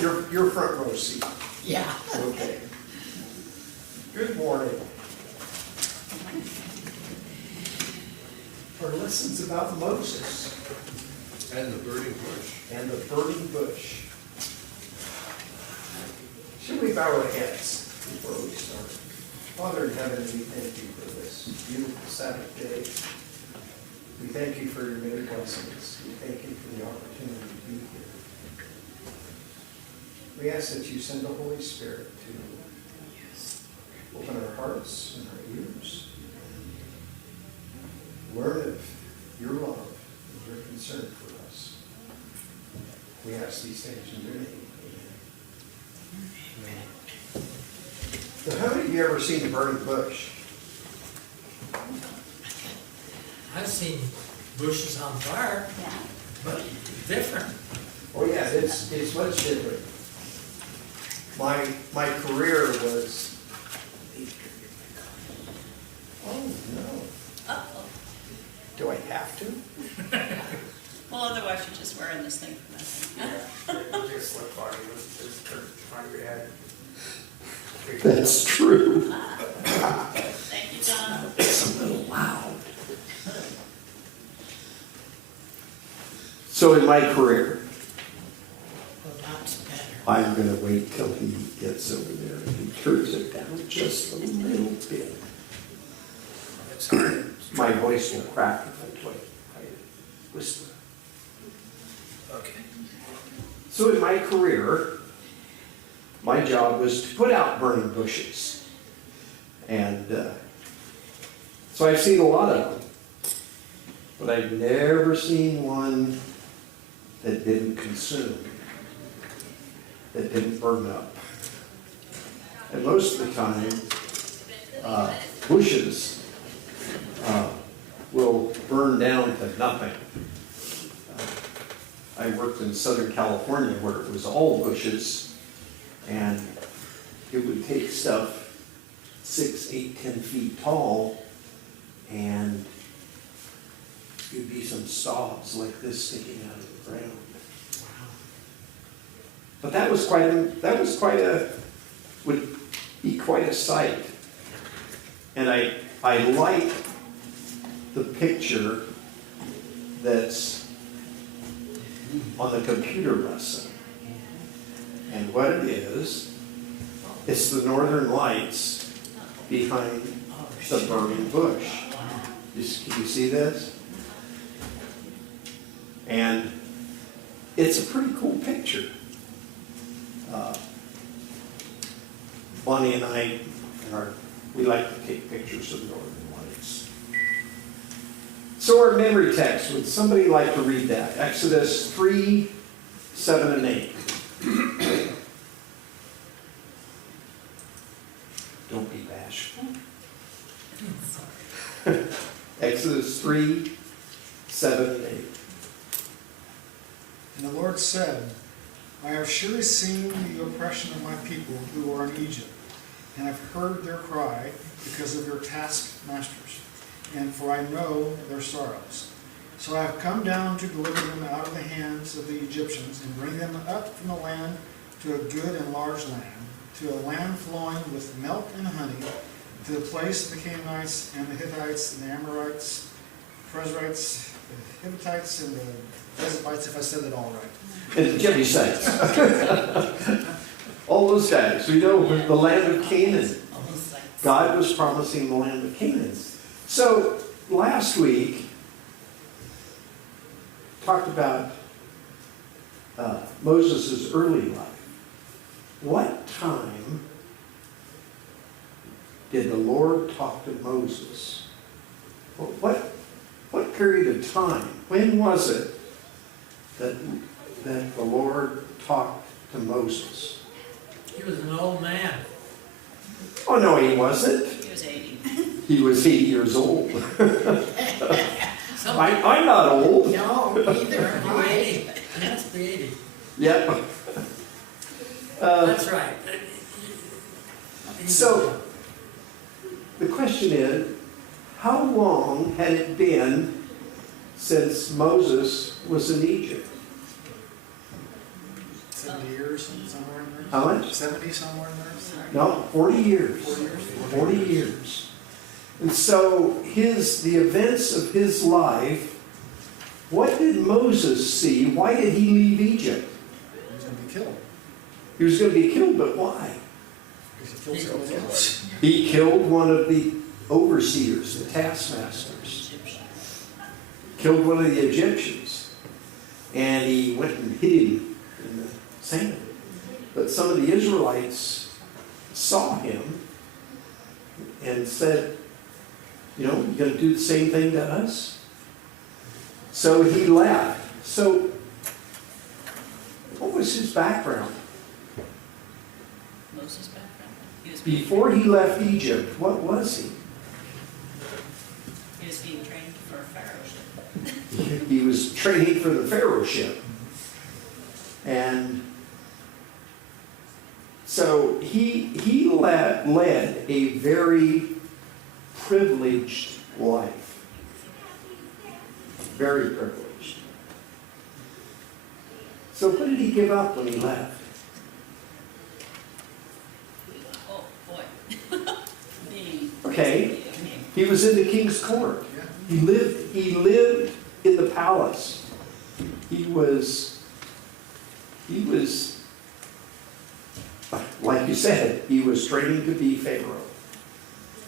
Your front row seat. Yeah. Okay. Good morning. Our lesson's about Moses And the burning bush. and the burning bush. Should we bow our heads before we start? Father in heaven, we thank you for this beautiful Sabbath day. We thank you for your many blessings. We thank you for the opportunity to be here. We ask that you send the Holy Spirit to open our hearts and our ears, learn of your love and your concern for us. We ask these things in your name. Amen. So how many of you ever seen a burning bush? I've seen bushes on fire, but different. Oh yeah, it's much different. My career was. Oh no. Uh-oh. Do I have to? Well, otherwise you're just wearing this thing for nothing. Just slip on you, just turn on your head. That's true. Thank you, John. It's a little loud. So in my career, Well, that's better. I'm going to wait till he gets over there and he turns it down just a little bit. My voice will crack if I whisper. Okay. So in my career, my job was to put out burning bushes. And so I've seen a lot of them. But I've never seen one that didn't consume, that didn't burn up. And most of the time, bushes will burn down to nothing. I worked in Southern California where it was all bushes, and it would take stuff 6, 8, 10 feet tall, and there'd be some stalks like this sticking out of the ground. But that would be quite a sight. And I like the picture that's on the computer lesson. And what it is, it's the northern lights behind the burning bush. Can you see this? And it's a pretty cool picture. Bonnie and I, we like to take pictures of northern lights. So our memory text, would somebody like to read that? Exodus 3, 7, and 8. Don't be bashful. Exodus 3, 7, and 8. And the Lord said, I have surely seen the oppression of my people who are in Egypt, and have heard their cry because of their taskmasters, and for I know their sorrows. So I have come down to deliver them out of the hands of the Egyptians, and bring them up from the land to a good and large land, to a land flowing with milk and honey, to the place of the Canaanites and the Hittites and the Amorites, Perizzites, the Hivites, and the Jebusites, if I said it all right. And the Jebusites. All those guys. We know the land of Canaan. God was promising the land of Canaan. So last week, talked about Moses' early life. What time did the Lord talk to Moses? What period of time? When was it that the Lord talked to Moses? He was an old man. Oh, no, he wasn't. He was 80. He was 8 years old. Some I'm not old. No, neither am I. 80. He must be 80. Yep. That's right. So, the question is, how long had it been since Moses was in Egypt? 70 years, somewhere in there? How much? 70, somewhere in there? No, 40 years. 40 years? 40 years. And so the events of his life, what did Moses see? Why did he leave Egypt? He was going to be killed. He was going to be killed, but why? Because he killed somebody else. He killed one of the overseers, the taskmasters. Killed one of the Egyptians. And he went and hid him in the sand. But some of the Israelites saw him and said, you know, you're going to do the same thing to us? So he left. So what was his background? Moses' background. He was Before he left Egypt, what was he? He was being trained for pharaohship. He was training for the pharaohship. And so he led a very privileged life. Very privileged. So what did he give up when he left? Oh, boy. Being Okay. a king. He was in the king's court. He lived in the palace. He was, like you said, he was training to be Pharaoh.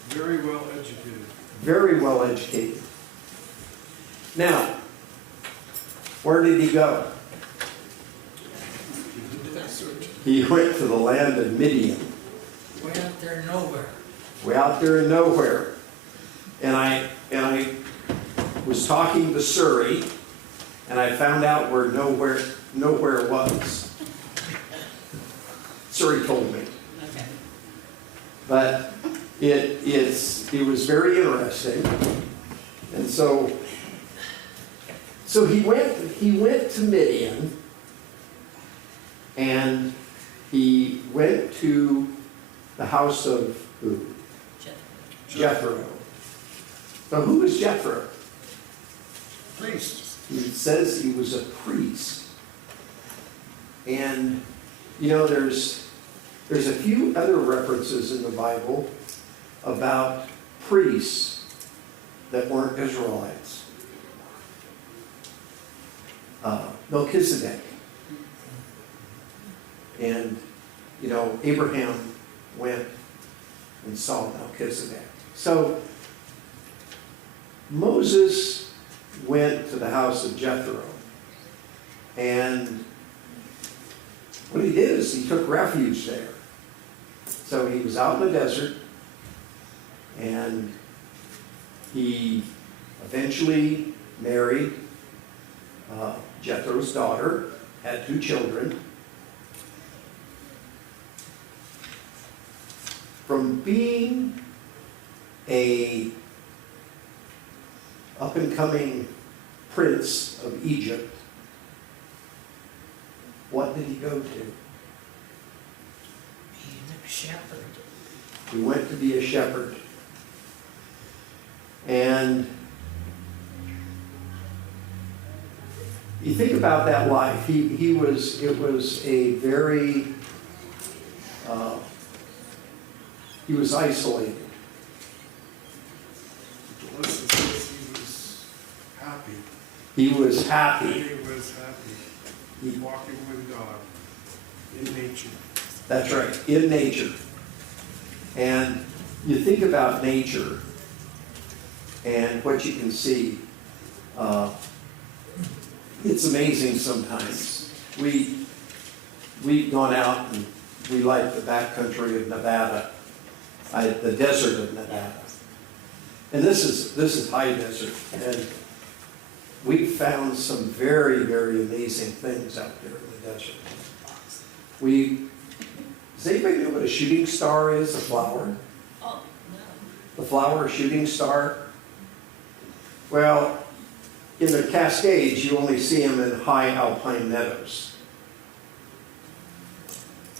Very well educated. Very well educated. Now, where did he go? He went to the land of Midian, Way out there nowhere. way out there in nowhere. And I was talking to Surrey, and I found out where nowhere was. Surrey told me. Okay. But it was very interesting. And so he went to Midian, and he went to the house of who? Jethro. Now, who was Jethro? Priest. It says he was a priest. And, you know, there's a few other references in the Bible about priests that weren't Israelites. Melchizedek. And, you know, Abraham went and saw Melchizedek. So, Moses went to the house of Jethro. And what he did is he took refuge there. So he was out in the desert, and he eventually married Jethro's daughter, had 2 children. From being a up-and-coming prince of Egypt, what did he go to? He's a shepherd. He went to be a shepherd. And you think about that life. It was a very, he was isolated. The lesson says he was happy. He was happy. He was happy. Walking with God in nature. That's right, in nature. And you think about nature and what you can see. It's amazing sometimes. We've gone out and we like the backcountry of Nevada, the desert of Nevada. And this is high desert. And we've found some very, very amazing things out there in the desert. Does anybody know what a shooting star is, a flower? Oh, no. The flower shooting star? Well, in the Cascades, you only see them in high alpine meadows.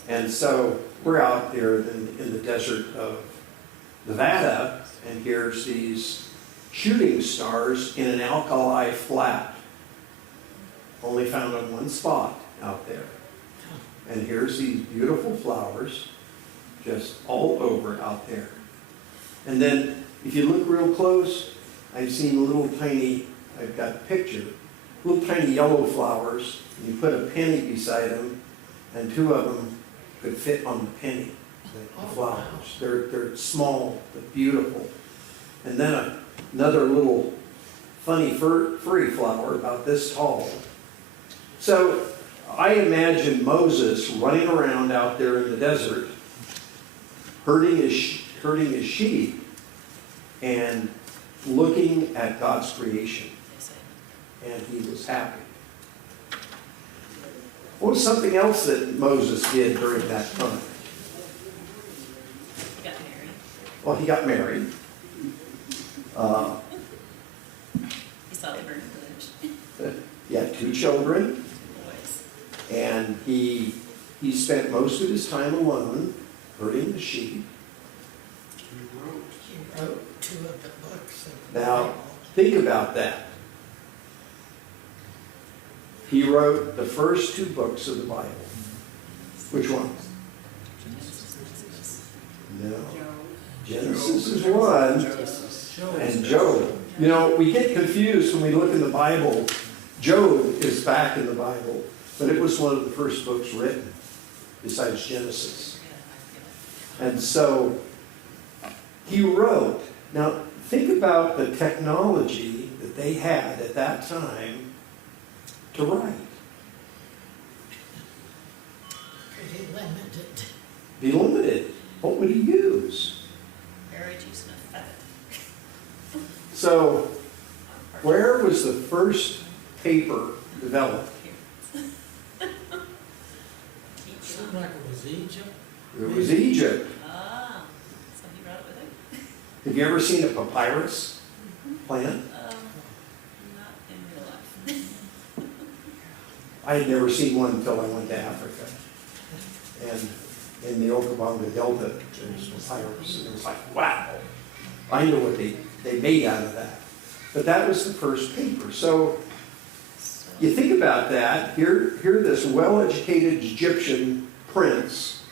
And so we're out there in the desert of Nevada, and here's these shooting stars in an alkali flat. Only found on one spot out there. And here's these beautiful flowers just all over out there. And then if you look real close, I've seen little tiny, I've got a picture, little tiny yellow flowers. And you put a penny beside them, and two of them could fit on the penny, the flowers. They're small but beautiful. And then another little funny furry flower about this tall. So I imagine Moses running around out there in the desert, herding his sheep, and looking at God's creation. And he was happy. What was something else that Moses did during that time? He got married. Well, he got married. He saw the burning bush. He had 2 children, Boys. and he spent most of his time alone herding the sheep. He wrote. He wrote 2 of the books of the Now, Bible. think about that. He wrote the first 2 books of the Bible. Which ones? No. Genesis is one, Genesis. and Job. You know, we get confused when we look in the Bible. Job is back in the Bible, but it was one of the first books written, besides Genesis. And so, he wrote. Now, think about the technology that they had at that time to write. Pretty limited. Be limited. What would he use? Berry juice and a feather. So, where was the first paper developed? Seemed like it was Egypt. It was Egypt. Ah, so he brought it with him? Have you ever seen a papyrus plant? Not in real life. I had never seen one until I went to Africa. And in the Okabonga Delta, there's papyrus, and it was like, wow, I know what they made out of that. But that was the first paper. So you think about that, here this well-educated Egyptian prince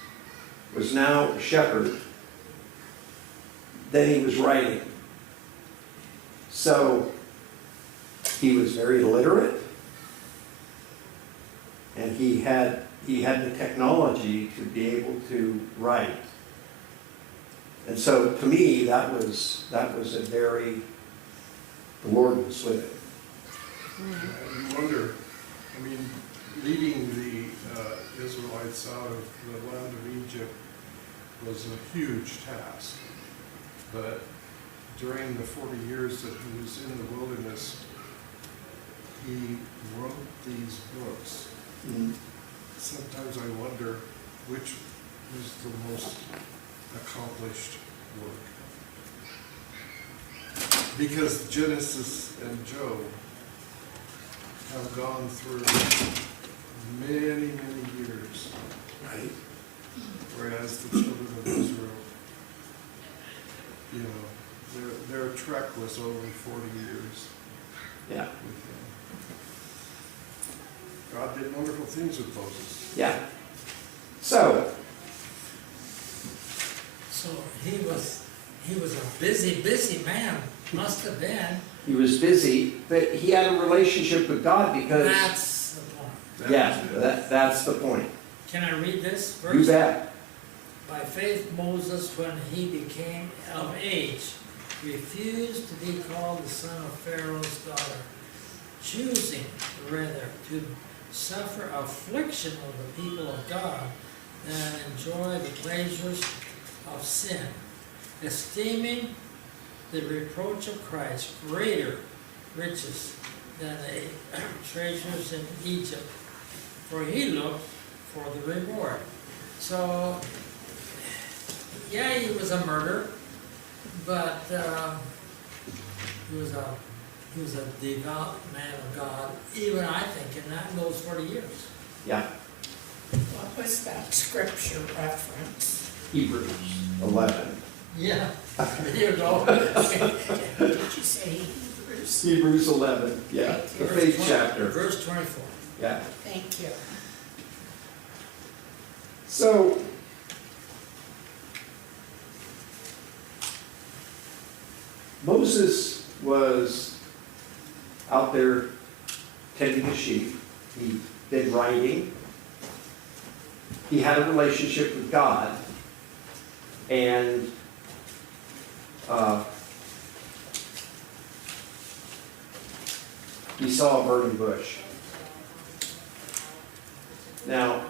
was now a shepherd. Then he was writing. So he was very literate, and he had the technology to be able to write. And so to me, that was a very, the Lord was with it. You wonder, I mean, leading the Israelites out of the land of Egypt was a huge task. But during the 40 years that he was in the wilderness, he wrote these books. Mm. Sometimes I wonder which was the most accomplished work. Because Genesis and Job have gone through many, many years, Right? whereas the children of Israel, you know, their trek was over 40 years Yeah. with him. God did wonderful things with Moses. Yeah. So, So he was a busy man, must have been. he was busy, but he had a relationship with God because, That's the point. yeah, that's the point. Can I read this verse? You bet. By faith Moses, when he became of age, refused to be called the son of Pharaoh's daughter, choosing rather to suffer affliction of the people of God than enjoy the pleasures of sin, esteeming the reproach of Christ greater riches than the treasures in Egypt, for he looked for the reward. So, yeah, he was a murderer, but he was a devout man of God, even I think, in those 40 years. Yeah. What was that scripture reference? Hebrews 11. Yeah, there you go. Did you say Hebrews? Hebrews 11. Yeah. The faith chapter. Verse 24. Yeah. Thank you. So, Moses was out there tending the sheep. He'd been writing. He had a relationship with God. And he saw a burning bush. Now,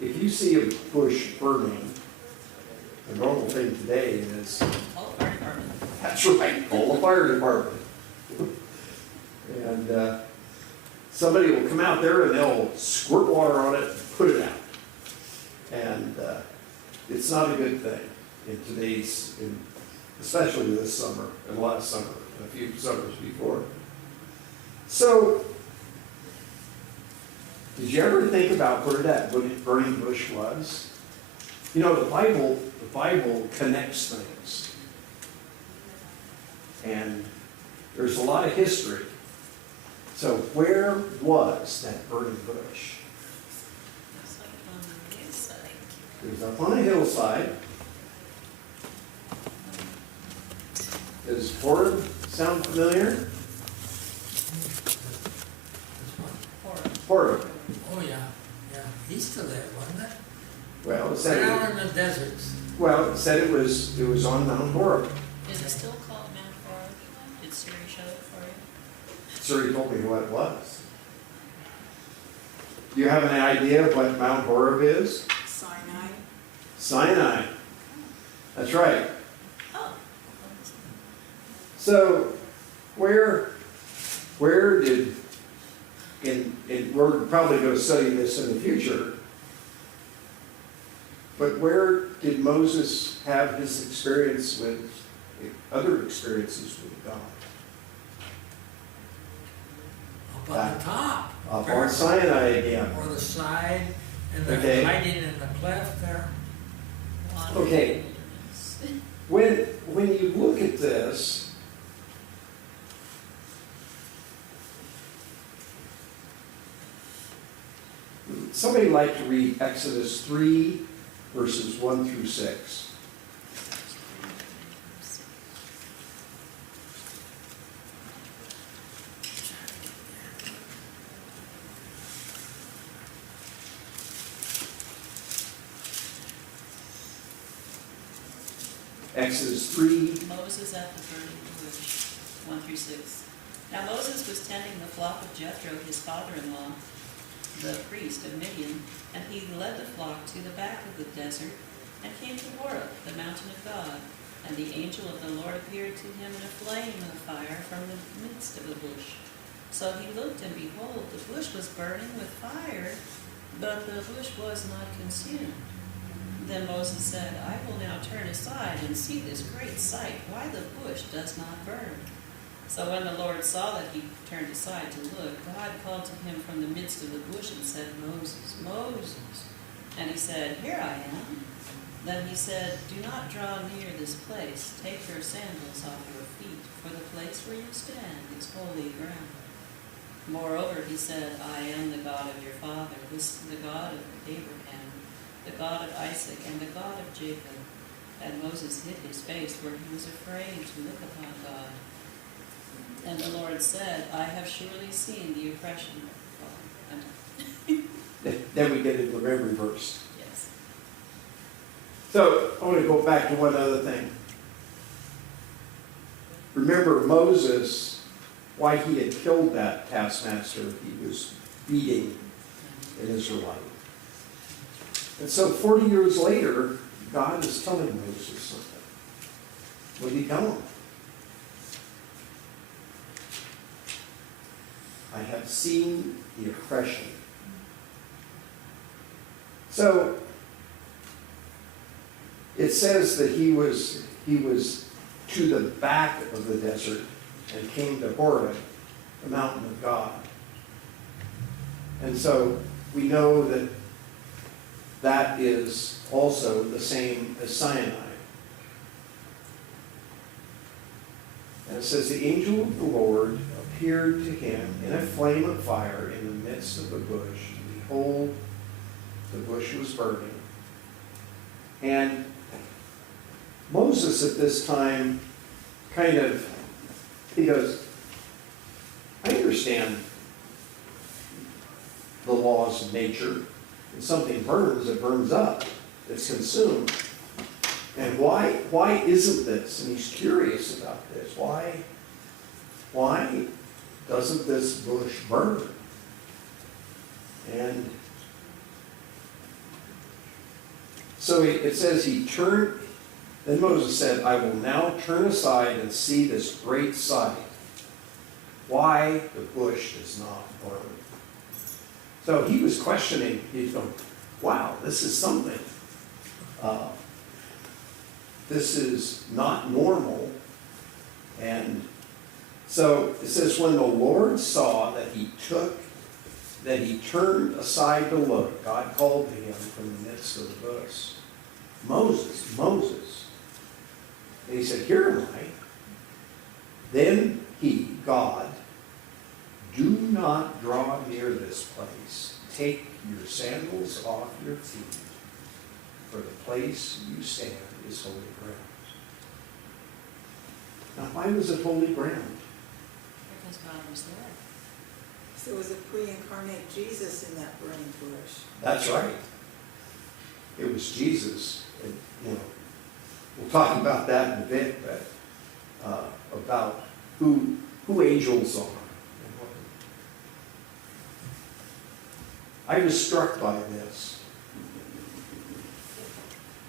if you see a bush burning, the normal thing today is, All fire department. that's right, call the fire department. And somebody will come out there and they'll squirt water on it and put it out. And it's not a good thing in today's, especially this summer and last summer, and a few summers before. So, did you ever think about where that burning bush was? You know, the Bible connects things. And there's a lot of history. So where was that burning bush? It's like on the hillside. It was up on a hillside. Does Horeb sound familiar? This one. Horeb. Oh, yeah, yeah, he's to there, wasn't it? Well, it Right said out in the deserts. it was on Mount Horeb. Is it still called Mount Horeb? Did Siri show it for you? Siri told me what it was. Do you have an idea of what Mount Horeb is? Sinai. Sinai. That's right. Oh. So, where did, and we're probably going to study this in the future, but where did Moses have his experience with, other experiences with God? Up on the top. Up on Sinai again. Or the side, and the Okay. hiding in the cleft there. Okay. When you look at this, somebody like to read Exodus 3, verses 1 through 6. Exodus 3. Moses at the burning bush, 1 through 6. Now Moses was tending the flock of Jethro, his father-in-law, the priest of Midian, and he led the flock to the back of the desert and came to Horeb, the mountain of God. And the angel of the Lord appeared to him in a flame of fire from the midst of the bush. So he looked, and behold, the bush was burning with fire, but the bush was not consumed. Then Moses said, I will now turn aside and see this great sight, why the bush does not burn. So when the Lord saw that he turned aside to look, God called to him from the midst of the bush and said, Moses, Moses. And he said, Here I am. Then he said, Do not draw near this place. Take your sandals off your feet, for the place where you stand is holy ground. Moreover, he said, I am the God of your father, the God of Abraham, the God of Isaac, and the God of Jacob. And Moses hid his face, for he was afraid to look upon God. And the Lord said, I have surely seen the oppression of God. Then we get into the memory verse. Yes. So, I want to go back to one other thing. Remember Moses, why he had killed that taskmaster he was beating an Israelite. And so 40 years later, God is telling Moses something. What did he tell him? I have seen the oppression. So, it says that he was to the back of the desert and came to Horeb, the mountain of God. And so we know that that is also the same as Sinai. And it says, the angel of the Lord appeared to him in a flame of fire in the midst of the bush. And behold, the bush was burning. And Moses at this time he goes, I understand the laws of nature. When something burns, it burns up. It's consumed. And why isn't this? And he's curious about this. Why doesn't this bush burn? And so it says he turned, then Moses said, I will now turn aside and see this great sight, why the bush does not burn. So he was questioning, he's going, wow, this is something. This is not normal. And so it says, when the Lord saw that he turned aside to look, God called to him from the midst of the bush, Moses, Moses. And he said, here am I. Then he, God, do not draw near this place. Take your sandals off your feet, for the place you stand is holy ground. Now, why was it holy ground? Because God was there. So it was a pre-incarnate Jesus in that burning bush. That's right. It was Jesus. And, we'll talk about that in a bit, but about who angels are. I was struck by this.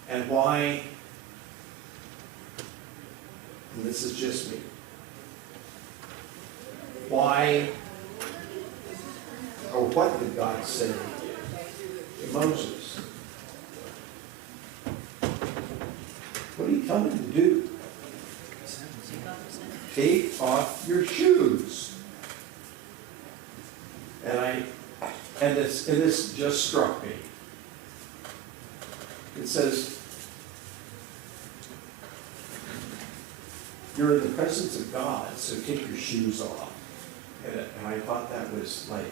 And why, and this is just me, why, or what did God say to Moses? What did he tell him to do? Take off your shoes. And this just struck me. It says, you're in the presence of God, so take your shoes off. And I thought that was like,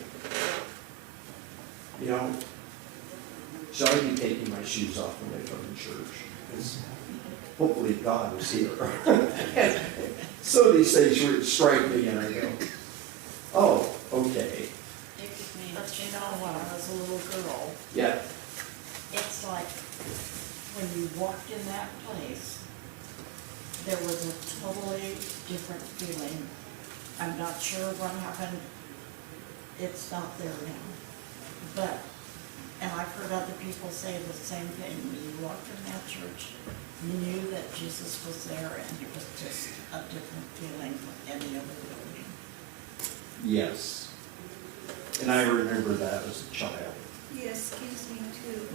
should I be taking my shoes off when I go to church? Because hopefully God was here. So these things strike me and I go, oh, okay. But you know, when I was a little girl, Yeah. it's like when you walked in that place, there was a totally different feeling. I'm not sure what happened. It's not there now. But, and I've heard other people say the same thing. When you walked in that church, you knew that Jesus was there and it was just a different feeling from any other building. Yes. And I remember that as a child. Yes, excuse me too.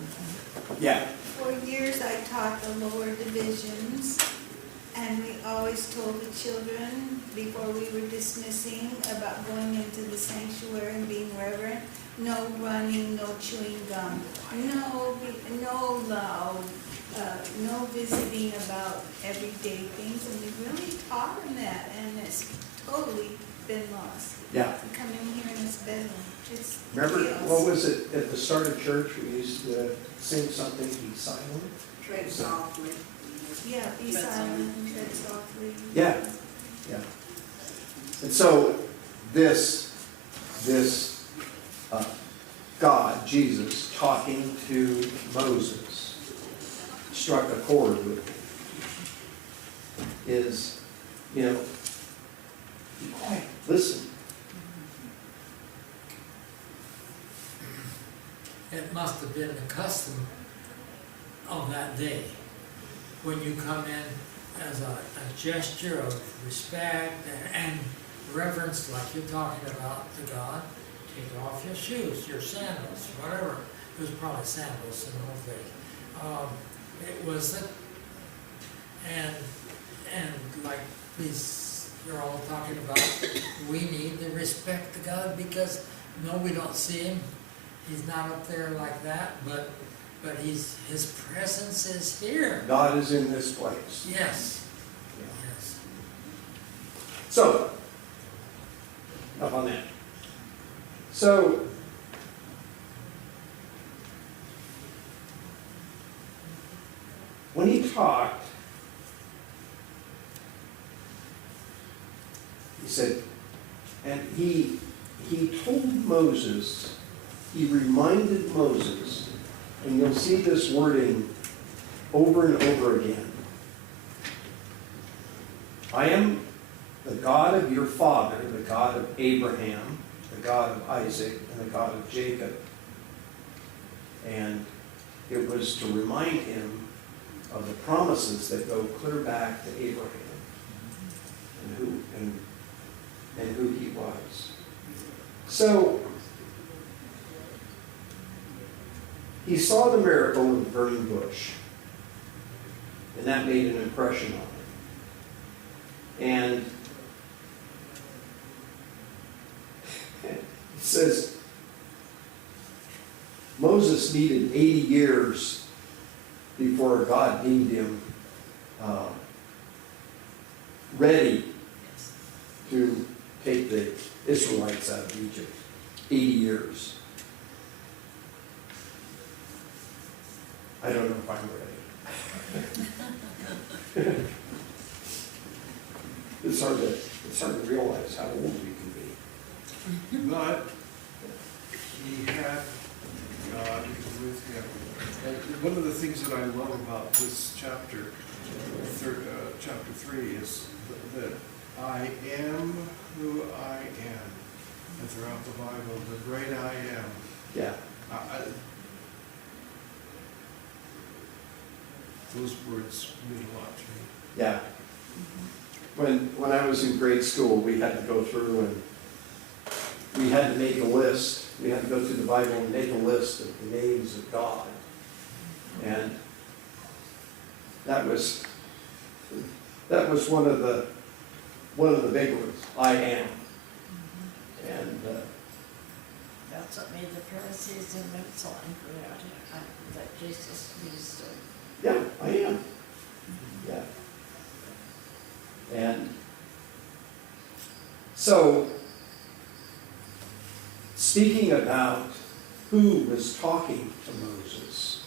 Yeah. For years I taught the lower divisions, and we always told the children before we were dismissing about going into the sanctuary and being reverent, no running, no chewing gum, no loud, no visiting about everyday things, and we really taught them that, and it's totally been lost. Yeah. We come in here in this bedroom, just Remember, chaos. what was it at the start of church? We used to sing something, be silent. Tread softly. Yeah, be Tread silent and tread softly. Yeah. Yeah. And so this God, Jesus, talking to Moses, struck a chord with me. Is, be quiet, listen. It must have been the custom of that day, when you come in as a gesture of respect and reverence, like you're talking about to God, take off your shoes, your sandals, whatever. It was probably sandals in those days. It was and like these, you're all talking about, we need to respect God because, no, we don't see Him. He's not up there like that, but His presence is here. God is in this place. Yes. Yeah. Yes. So, enough on that. So, when he talked, he said, and he told Moses, he reminded Moses, and you'll see this wording over and over again. I am the God of your father, the God of Abraham, the God of Isaac, and the God of Jacob. And it was to remind him of the promises that go clear back to Abraham and who he was. So he saw the miracle of the burning bush, and that made an impression on him. And it says Moses needed 80 years before God deemed him ready to take the Israelites out of Egypt. 80 years. I don't know if I'm ready. It's hard to realize how old we can be. But he had God with him. And one of the things that I love about this chapter 3, is that I am who I am. And throughout the Bible, the great I am. Yeah. Those words mean a lot to me. Yeah. When I was in grade school, we had to go through and we had to make a list. We had to go through the Bible and make a list of the names of God. And that was one of the big ones. I am. And That's what made the Pharisees and notes line for that Jesus used. yeah, I am. Yeah. And so, speaking about who was talking to Moses,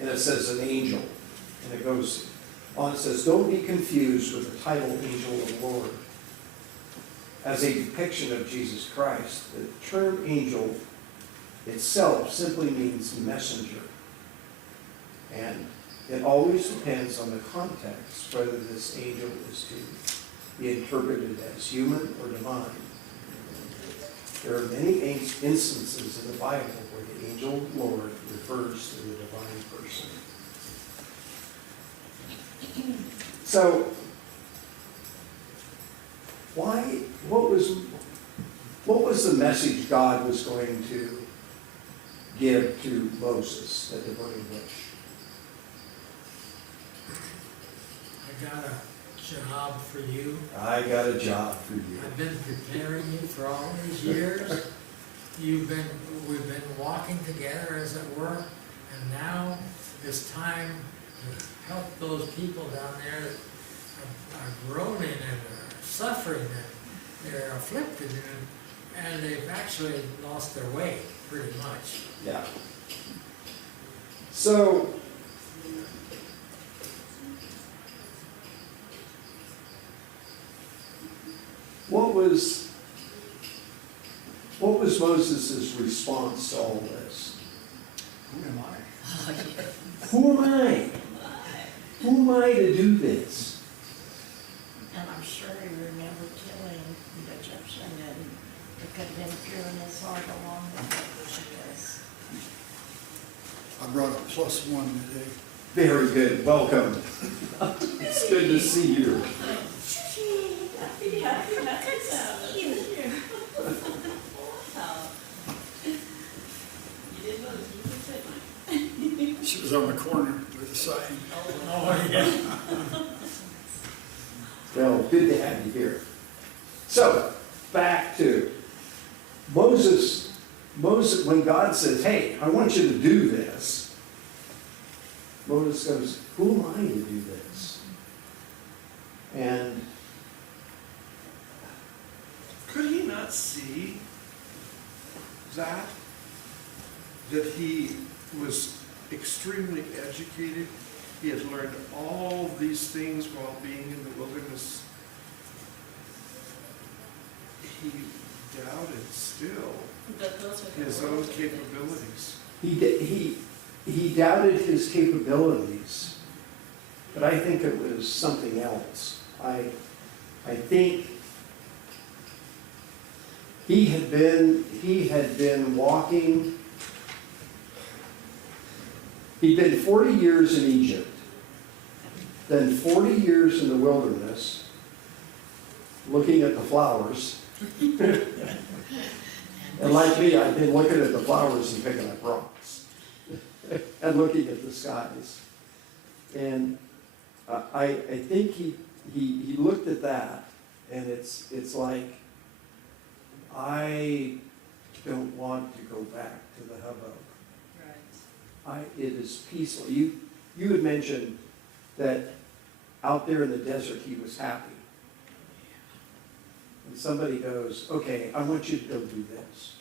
and it says an angel, and it goes on, it says, don't be confused with the title angel of the Lord as a depiction of Jesus Christ. The term angel itself simply means messenger. And it always depends on the context whether this angel is to be interpreted as human or divine. There are many instances in the Bible where the angel of the Lord refers to the divine person. So, what was the message God was going to give to Moses at the burning bush? I got a job for you. I got a job for you. I've been preparing you for all these years. We've been walking together, as it were, and now it's time to help those people down there that are groaning and are suffering and they're afflicted and they've actually lost their way pretty much. Yeah. So, what was Moses' response to all this? Who am I? Who am I? Who am I to do this? And I'm sure you remember killing the Egyptian, and it could have been pure in his heart along with it, because I brought a +1 today. Very good. Welcome. It's good to see you. Happy Sabbath. You didn't notice, you can say mine. She was on the corner with a sign. Oh, yeah. Well, good to have you here. So, back to Moses, when God says, hey, I want you to do this, Moses goes, who am I to do this? And Could he not see that he was extremely educated. He had learned all these things while being in the wilderness. He doubted still But those are the his own worldly things. capabilities. He doubted his capabilities, but I think it was something else. I think he had been walking. He'd been 40 years in Egypt, then 40 years in the wilderness, looking at the flowers. And like me, I've been looking at the flowers and picking up rocks and looking at the skies. And I think he looked at that, and it's like, I don't want to go back to the hubbub. Right. It is peaceful. You had mentioned that out there in the desert he was happy. And somebody goes, okay, I want you to go do this.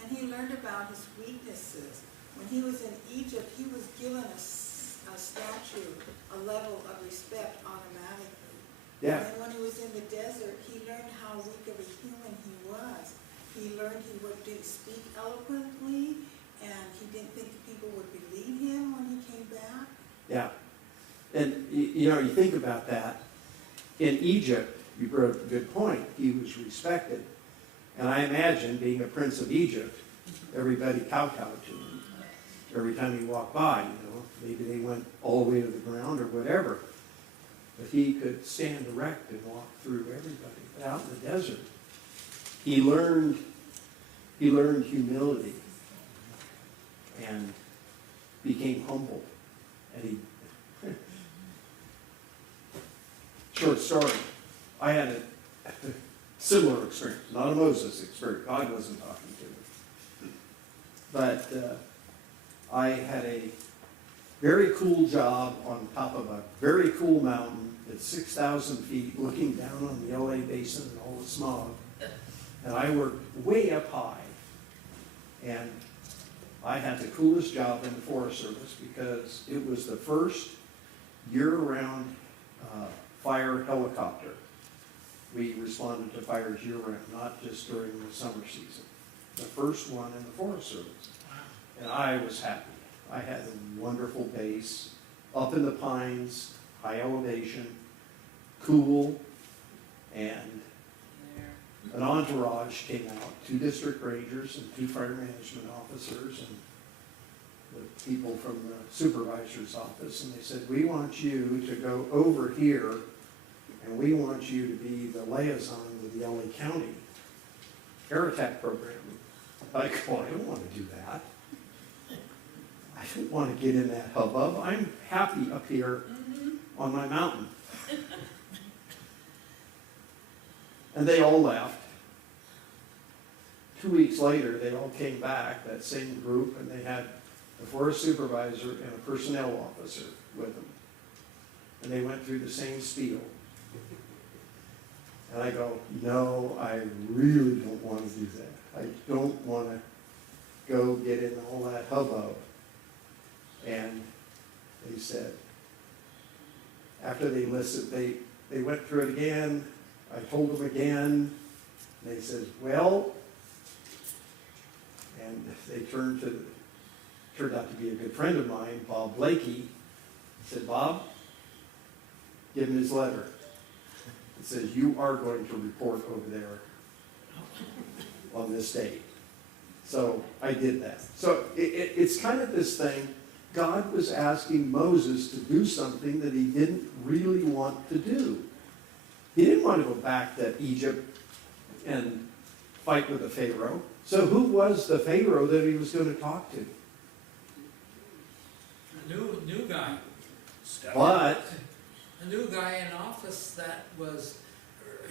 And he learned about his weaknesses. When he was in Egypt, he was given a statue, a level of respect automatically. Yeah. And then when he was in the desert, he learned how weak of a human he was. He learned he would speak eloquently, and he didn't think people would believe him when he came back. Yeah. And you think about that. In Egypt, you brought up a good point. He was respected. And I imagine, being a prince of Egypt, everybody kowtowed to him. Every time he walked by, maybe they went all the way to the ground or whatever. But he could stand erect and walk through everybody. But out in the desert, he learned humility and became humble. And he short story. I had a similar experience, not a Moses experience. God wasn't talking to me. But I had a very cool job on top of a very cool mountain at 6,000 feet, looking down on the LA basin and all the smog. And I worked way up high. And I had the coolest job in the Forest Service because it was the first year-round fire helicopter. We responded to fires year-round, not just during the summer season. The first one in the Forest Service. And I was happy. I had a wonderful base, up in the pines, high elevation, cool, and an entourage came out, 2 district rangers and 2 fire management officers and the people from the supervisor's office, and they said, we want you to go over here and we want you to be the liaison with the LA County air attack program. I go, I don't want to do that. I don't want to get in that hubbub. I'm happy up here on my mountain. And they all left. 2 weeks later, they all came back, that same group, and they had a forest supervisor and a personnel officer with them. And they went through the same spiel. And I go, no, I really don't want to do that. I don't want to go get in all that hubbub. And they said, after they listened, they went through it again. I told them again. And they said, well, and they turned out to be a good friend of mine, Bob Blakey. Said, Bob, give him his letter. It says, you are going to report over there on this date. So I did that. So it's kind of this thing. God was asking Moses to do something that he didn't really want to do. He didn't want to go back to Egypt and fight with the Pharaoh. So who was the Pharaoh that he was going to talk to? A new guy. But A new guy in office that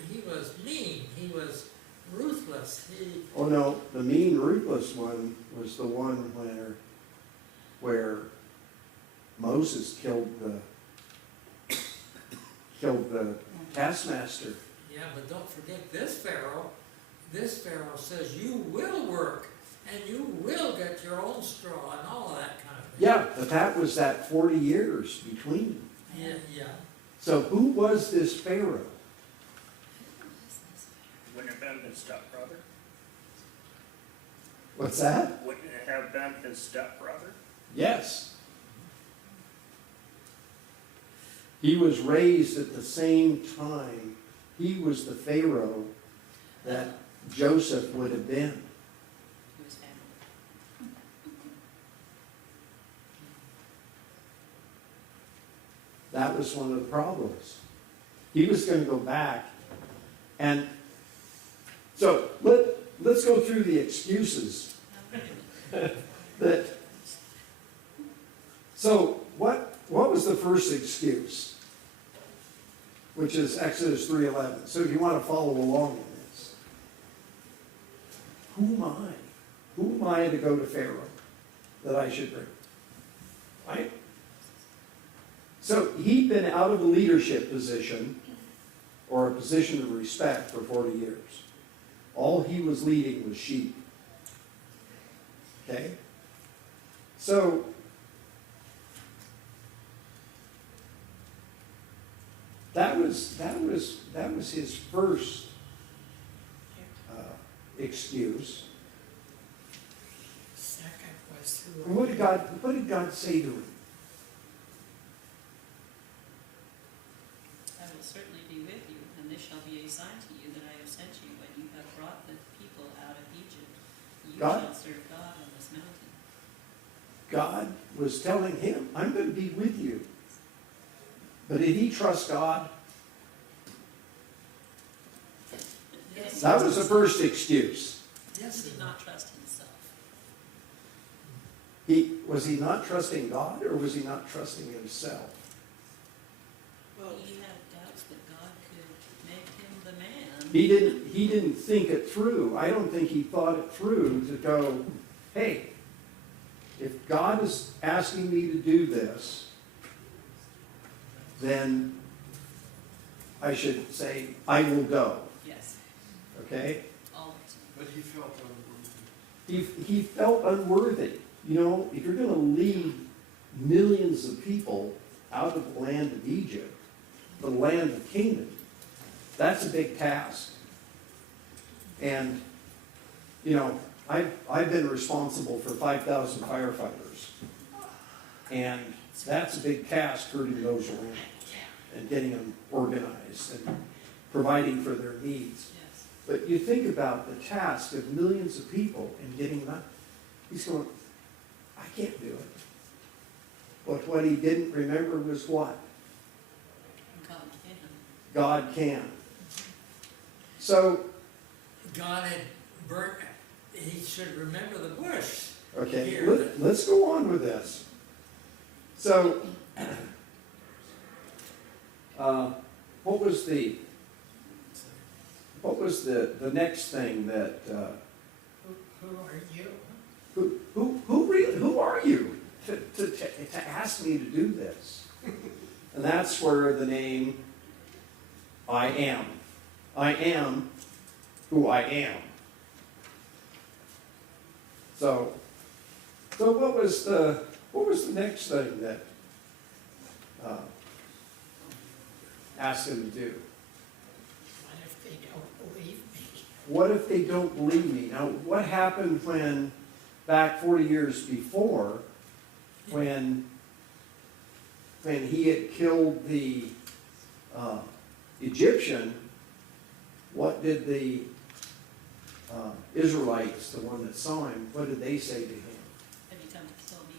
he was mean, he was ruthless. oh no, the mean, ruthless one was the one where Moses killed the taskmaster. Yeah, but don't forget this Pharaoh. This Pharaoh says you will work and you will get your own straw and all of that kind Yeah, but that was that 40 years between. Yeah, yeah. So who was this Pharaoh? Wouldn't it have been his stepbrother? What's that? Wouldn't it have been his stepbrother? Yes. He was raised at the same time. He was the Pharaoh that Joseph would have been. He was family. That was one of the problems. He was going to go back. And so let's go through the excuses. that. So what was the first excuse? Which is Exodus 3:11. So if you want to follow along in this. Who am I? Who am I to go to Pharaoh that I should bring? Right? So he'd been out of a leadership position or a position of respect for 40 years. All he was leading was sheep. Okay? So that was his first excuse. Second was who. And what did God say to him? I will certainly be with you, and this shall be a sign to you that I have sent you when you have brought the people out of Egypt. You God? shall serve God on this mountain. God was telling him, I'm going to be with you. But did he trust God? Yes. That was the first excuse. Yes, He did not trust himself. Was he not trusting God, or was he not trusting himself? Well, He had doubts that God could make him the man. He didn't think it through. I don't think he thought it through to go, hey, if God is asking me to do this, then I should say, I will go. Yes, Okay? always. But he felt unworthy. He felt unworthy. You know, if you're going to lead millions of people out of the land of Egypt, the land of Canaan, that's a big task. And, you know, I've been responsible for 5,000 firefighters. And that's a big task, herding those around and getting them organized and providing for their needs. Yes. But you think about the task of millions of people and getting that. He's going, I can't do it. But what he didn't remember was what? God can. God can. So, God had burnt, he should remember the bush. okay, Here. let's go on with this. So, what was the next thing that, Who are you? who are you to ask me to do this? And that's where the name I am who I am. So what was the next thing that asked him to do? What if they don't believe me? What if they don't believe me? Now, what happened when, back 40 years before, when he had killed the Egyptian, what did the Israelites, the one that saw him, what did they say to him? Have you come to kill me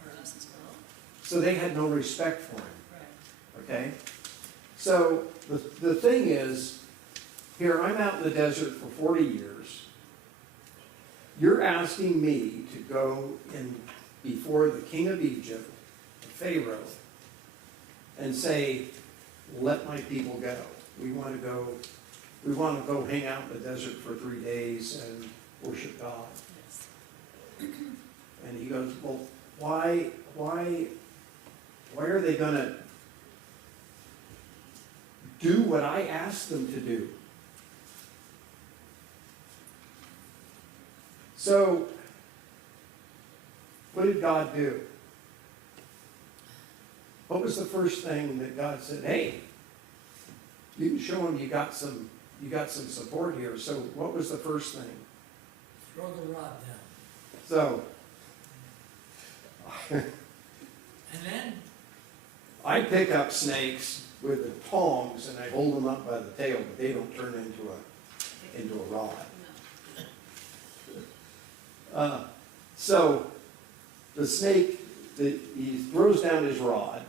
for us as well? So they had no respect for him, Right. okay? So the thing is, here I'm out in the desert for 40 years. You're asking me to go in before the king of Egypt, Pharaoh, and say, let my people go. We want to go hang out in the desert for 3 days and worship God. Yes. And he goes, well, why are they going to do what I asked them to do? So, what did God do? what was the first thing that God said? Hey, you can show them you got some support here. So what was the first thing? Throw the rod down. So And then, I pick up snakes with the tongs and I hold them up by the tail, but they don't turn into a rod. So the snake, he throws down his rod,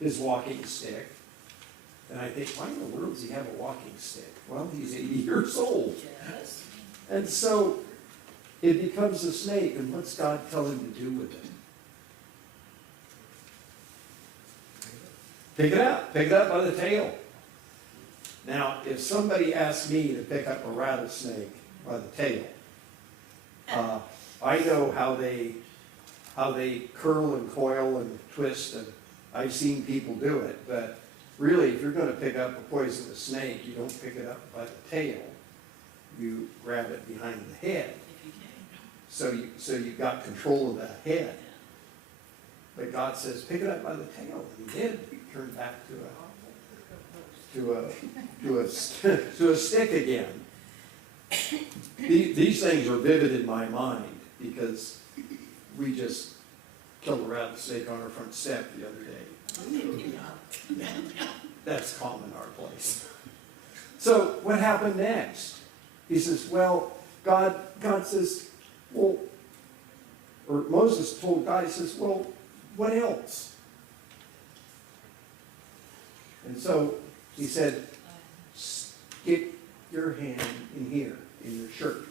his walking stick, and I think, why in the world does he have a walking stick? Well, he's 80 years old. Yes. And so it becomes a snake, and what's God tell him to do with it? Pick it up by the tail. Now, if somebody asked me to pick up a rattlesnake by the tail, I know how they curl and coil and twist, and I've seen people do it, but really, if you're going to pick up a poisonous snake, you don't pick it up by the tail. You grab it behind the head. If you can. So you've got control of that head. Yeah. But God says, pick it up by the tail. And he did. He turned back to a stick again. These things are vivid in my mind because we just killed a rattlesnake on our front step the other day. That's common our place. So what happened next? He says, well, God says, well, or Moses told God, he says, well, what else? And so he said, stick your hand in here, in your shirt.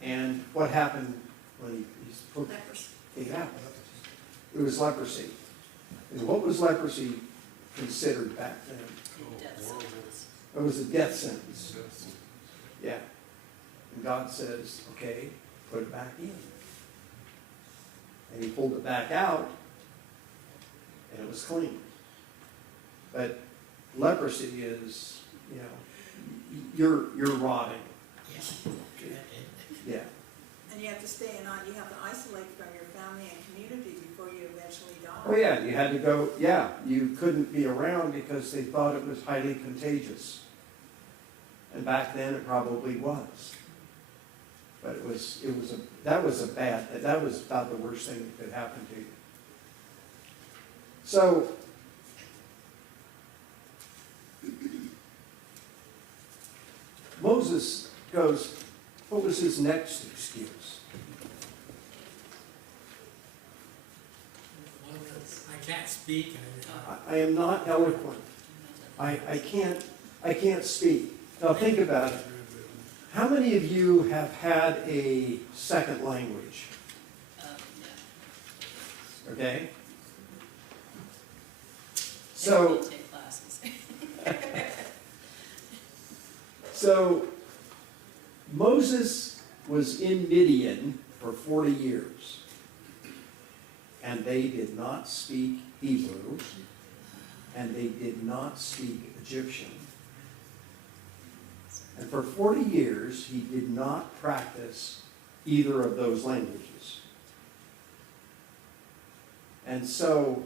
And what happened when he's put it out? It was leprosy. And what was leprosy considered back then? Death sentence. It was a death sentence. Yeah. And God says, okay, put it back in. And he pulled it back out, and it was clean. But leprosy is, you're rotting. Yeah. And you have to stay and you have to isolate from your family and community before you eventually die. Oh yeah, you had to go, you couldn't be around because they thought it was highly contagious. And back then it probably was. But that was about the worst thing that could happen to you. So, Moses goes, what was his next excuse? I can't speak. I am not eloquent. I can't speak. Now think about it. How many of you have had a second language? Yeah. Okay? They So, don't take classes. so Moses was in Midian for 40 years, and they did not speak Hebrew, and they did not speak Egyptian. And for 40 years, he did not practice either of those languages. And so,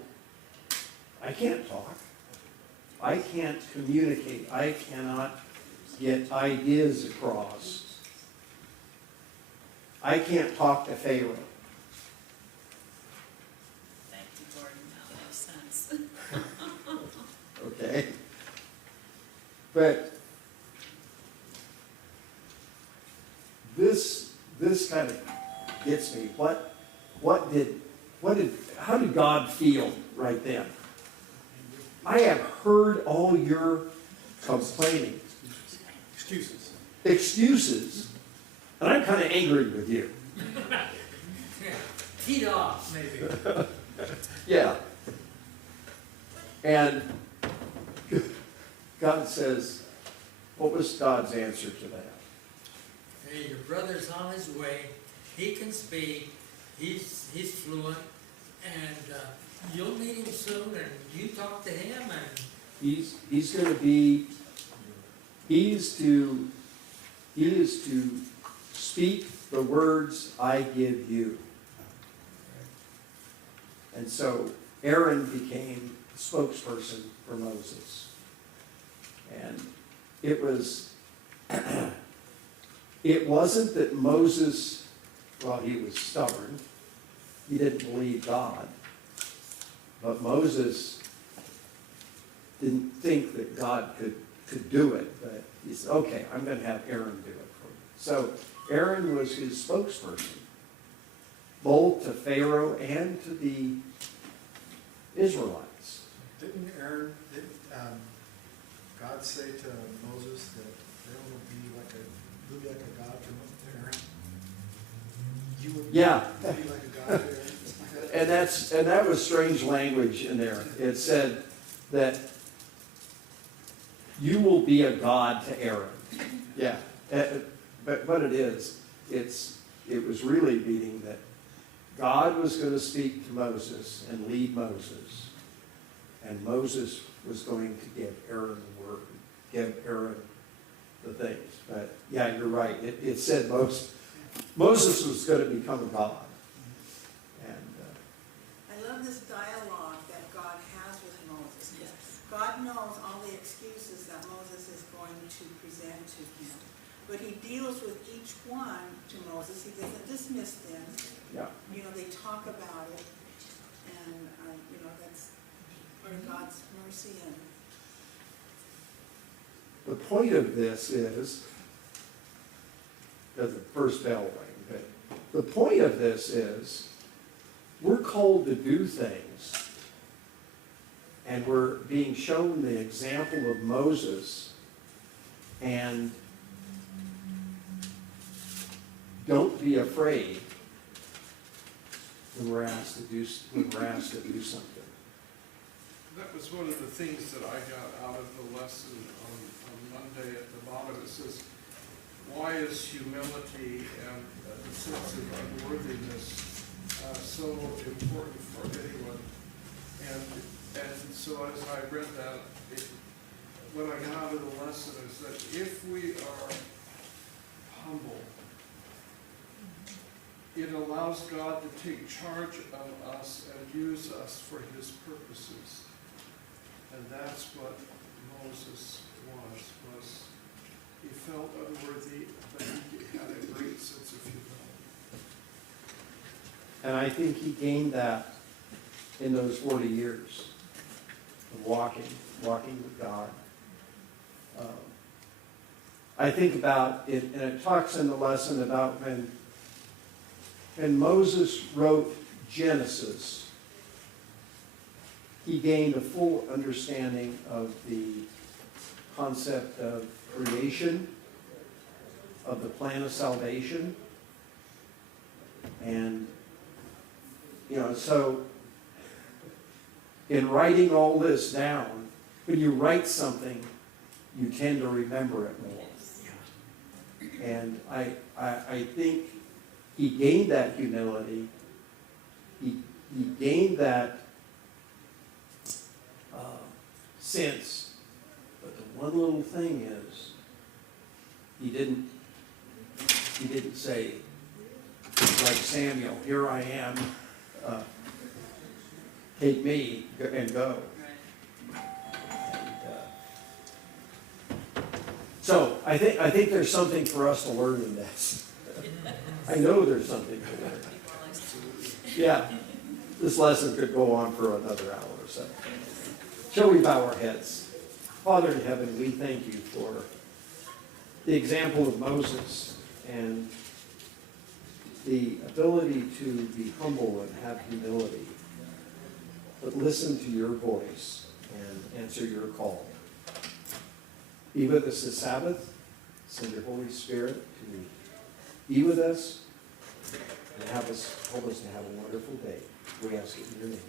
I can't talk. I can't communicate. I cannot get ideas across. I can't talk to Pharaoh. Thank you, Gordon, now that makes sense. Okay? But this kind of gets me. How did God feel right then? I have heard all your complaining. Excuses. And I'm kind of angry with you. Teed off, maybe. Yeah. And God says, what was God's answer to that? Hey, your brother's on his way. He can speak. He's fluent, and you'll meet him soon. And you talk to him, and He is to speak the words I give you. And so Aaron became the spokesperson for Moses. And it was, it wasn't that Moses, well, he was stubborn. He didn't believe God. But Moses didn't think that God could do it. But he said, okay, I'm going to have Aaron do it for me. So Aaron was his spokesperson, both to Pharaoh and to the Israelites. Didn't God say to Moses that Aaron would be like a god to Aaron? You would be Yeah. like a god to Aaron? And that was strange language in there. It said that you will be a god to Aaron. Yeah. But what it is, it was really meaning that God was going to speak to Moses and lead Moses. And Moses was going to give Aaron the word, give Aaron the things. But yeah, you're right. It said Moses was going to become a god. And I love this dialogue that God has with Moses. Yes. God knows all the excuses that Moses is going to present to him. But he deals with each one to Moses. He doesn't dismiss them. yeah. You know, they talk about it. And, you know, that's where God's mercy and The point of this is, does the first bell ring, but the point of this is, we're called to do things, and we're being shown the example of Moses, and don't be afraid when we're asked to do something. That was one of the things that I got out of the lesson on Monday at the bottom. It says, why is humility and the sense of unworthiness so important for anyone? And so as I read that, when I got out of the lesson, is that if we are humble, it allows God to take charge of us and use us for his purposes. And that's what Moses was he felt unworthy, but he had a great sense of humility. And I think he gained that in those 40 years of walking with God. I think about it, and it talks in the lesson about when Moses wrote Genesis, he gained a full understanding of the concept of creation, of the plan of salvation. And, you know, so in writing all this down, when you write something, you tend to remember it more. And I think he gained that humility. He gained that sense. But the one little thing is, he didn't say, like Samuel, here I am, take me and go. So I think there's something for us to learn in this. I know there's something to learn. Yeah, this lesson could go on for another hour or so. Shall we bow our heads? Father in heaven, we thank you for the example of Moses and the ability to be humble and have humility, but listen to your voice and answer your call. Be with us this Sabbath. Send your Holy Spirit to be with us and help us to have a wonderful day. We ask it in your name.